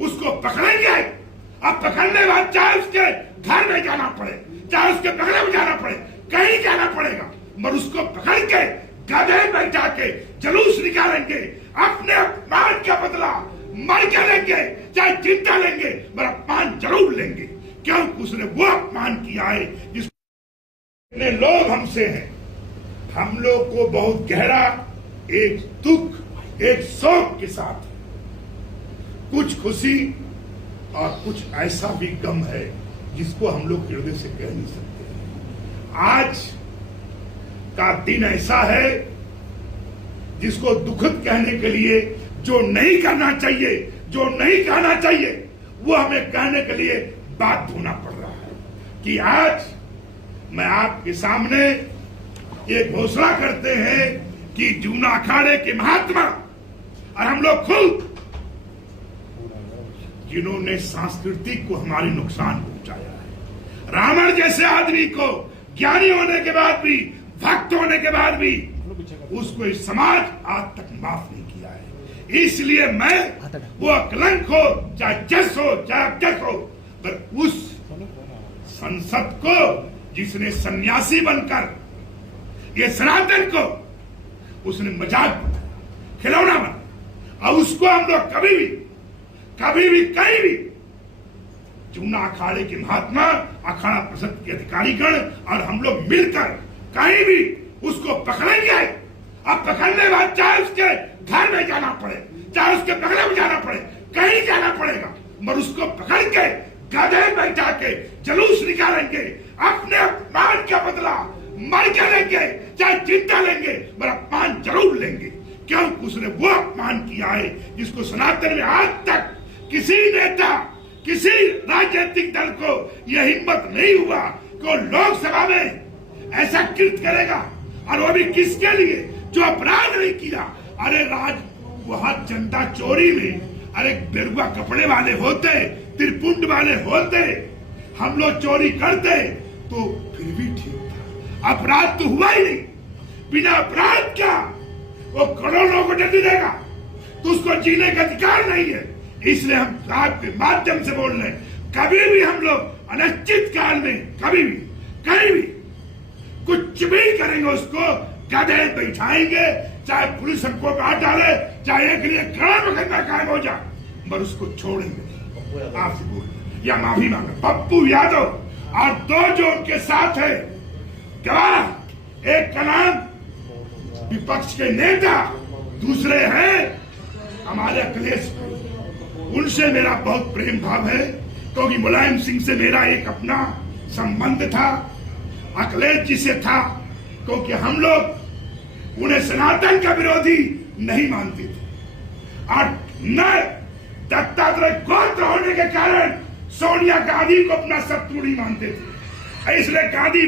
उसको पकड़ेंगे। अब पकड़ने के बाद चाहे उसके घर में जाना पड़े, चाहे उसके बगले में जाना पड़े, कहीं जाना पड़ेगा, मगर उसको पकड़ के गधे बैठा के जुलूस निकालेंगे। अपने अपमान का बदला मर के लेंगे, चाहे जिंदा लेंगे, मगर अपमान जरूर लेंगे, क्योंकि उसने वो अपमान किया है जिसने लोग हमसे हैं। हम लोग को बहुत गहरा एक दुख, एक शोक के साथ कुछ खुशी और कुछ ऐसा भी गम है जिसको हम लोग हृदय से कह नहीं सकते। आज का दिन ऐसा है जिसको दुखद कहने के लिए जो नहीं करना चाहिए, जो नहीं कहना चाहिए, वो हमें कहने के लिए बाध्य होना पड़ रहा है कि आज मैं आपके सामने ये घोषणा करते हैं कि जूना अखाड़े के महात्मा और हम लोग खुद जिन्होंने सांस्कृतिक को हमारी नुकसान पहुंचाया है, रावण जैसे आदमी को ज्ञानी होने के बाद भी, भक्त होने के बाद भी उसको इस समाज आज तक माफ नहीं किया है। इसलिए मैं वो कलंक हो, चाहे जस हो, चाहे अजस हो, पर उस संसद को जिसने सन्यासी बनकर ये सनातन को उसने मजाक खिलौना बना, और उसको हम लोग कभी भी कहीं भी जूना अखाड़े के महात्मा, अखाड़ा परिषद के अधिकारीगण और हम लोग मिलकर कहीं भी उसको पकड़ेंगे। अब पकड़ने के बाद चाहे उसके घर में जाना पड़े, चाहे उसके बगले में जाना पड़े, कहीं जाना पड़ेगा, मगर उसको पकड़ के गधे बैठा के जुलूस निकालेंगे। अपने अपमान का बदला मर के लेंगे, चाहे जिंदा लेंगे, मगर अपमान जरूर लेंगे, क्योंकि उसने वो अपमान किया है जिसको सनातन में आज तक किसी नेता, किसी राजनीतिक दल को यह हिम्मत नहीं हुआ कि वो लोकसभा में ऐसा कृत्य करेगा, और वो भी किसके लिए जो अपराध नहीं किया। अरे वहां जनता चोरी में, अरे बेरुआ कपड़े वाले होते, त्रिपुंड वाले होते, हम लोग चोरी करते तो फिर भी ठीक था। अपराध तो हुआ ही नहीं, बिना अपराध का वो करोड़ों लोगों को जल्दी देगा, तो उसको जीने का अधिकार नहीं है। इसलिए हम आपके माध्यम से बोल रहे हैं, कभी भी हम लोग अनिश्चित काल में कभी भी कहीं भी कुछ भी करेंगे, उसको गधे बैठाएंगे, चाहे पुलिस हमको काट डाले, चाहे एक लिए कड़ा मुकदमा कायम हो जाए, मगर उसको छोड़ेंगे। आपसे बोल या माफी मांगे पप्पू यादव और दो जो उनके साथ है गवाह, एक का नाम विपक्ष के नेता, दूसरे हैं हमारे अखिलेश, उनसे मेरा बहुत प्रेम भाव है, क्योंकि मुलायम सिंह से मेरा एक अपना संबंध था, अखिलेश जी से था, क्योंकि हम लोग उन्हें सनातन का विरोधी नहीं मानते थे, और न दत्तात्रेय गोत्र होने के कारण सोनिया गांधी को अपना शत्रु नहीं मानते थे। इसलिए गांधी